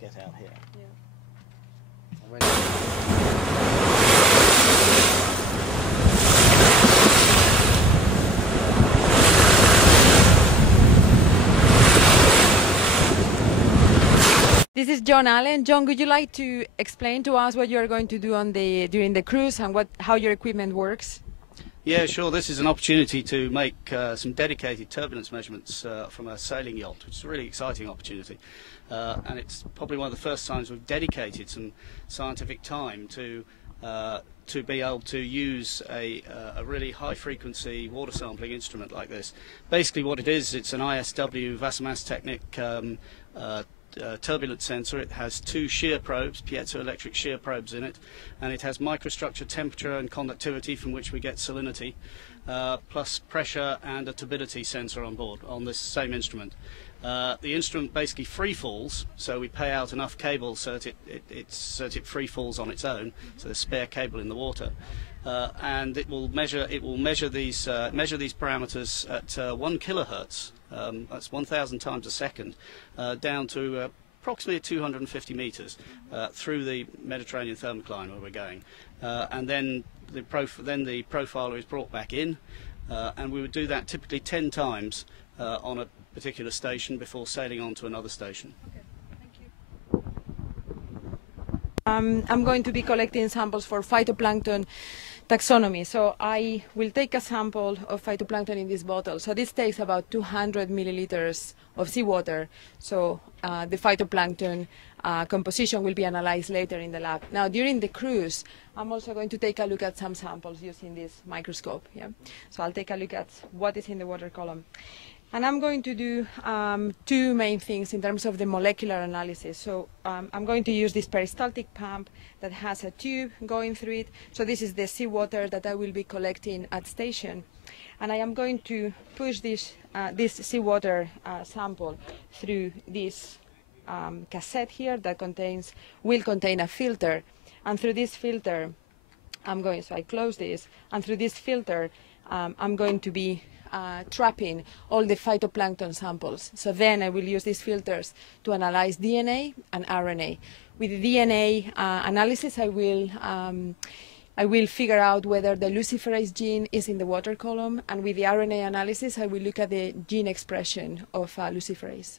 get out here. Yeah. This is John Allen. John, would you like to explain to us what you are going to do on during the cruise and how your equipment works? Yeah, sure. This is an opportunity to make some dedicated turbulence measurements from a sailing yacht, which is a really exciting opportunity. And it's probably one of the first times we've dedicated some scientific time to be able to use a really high-frequency water sampling instrument like this. Basically what it is, it's an ISW Wassermass Technic turbulence sensor. It has two shear probes, piezoelectric shear probes in it, and it has microstructure, temperature and conductivity from which we get salinity, plus pressure and a turbidity sensor on board on this same instrument. The instrument basically free falls, so we pay out enough cable so that it free falls on its own, so there's spare cable in the water. And it will measure these parameters at 1 kilohertz. That's 1,000 times a second, down to approximately 250 meters through the Mediterranean thermocline where we're going. And then the profiler is brought back in, and we would do that typically 10 times on a particular station before sailing on to another station. Okay, thank you. I'm going to be collecting samples for phytoplankton taxonomy. So I will take a sample of phytoplankton in this bottle. So this takes about 200 milliliters of seawater. So the phytoplankton composition will be analyzed later in the lab. Now during the cruise, I'm also going to take a look at some samples using this microscope. Yeah? So I'll take a look at what is in the water column. And I'm going to do two main things in terms of the molecular analysis. So I'm going to use this peristaltic pump that has a tube going through it. So this is the seawater that I will be collecting at station. And I am going to push this seawater sample through this cassette here that will contain a filter. And through this filter, so I close this, and through this filter, I'm going to be trapping all the phytoplankton samples. So then I will use these filters to analyze DNA and RNA. With the DNA analysis, I will figure out whether the luciferase gene is in the water column, and with the RNA analysis, I will look at the gene expression of luciferase.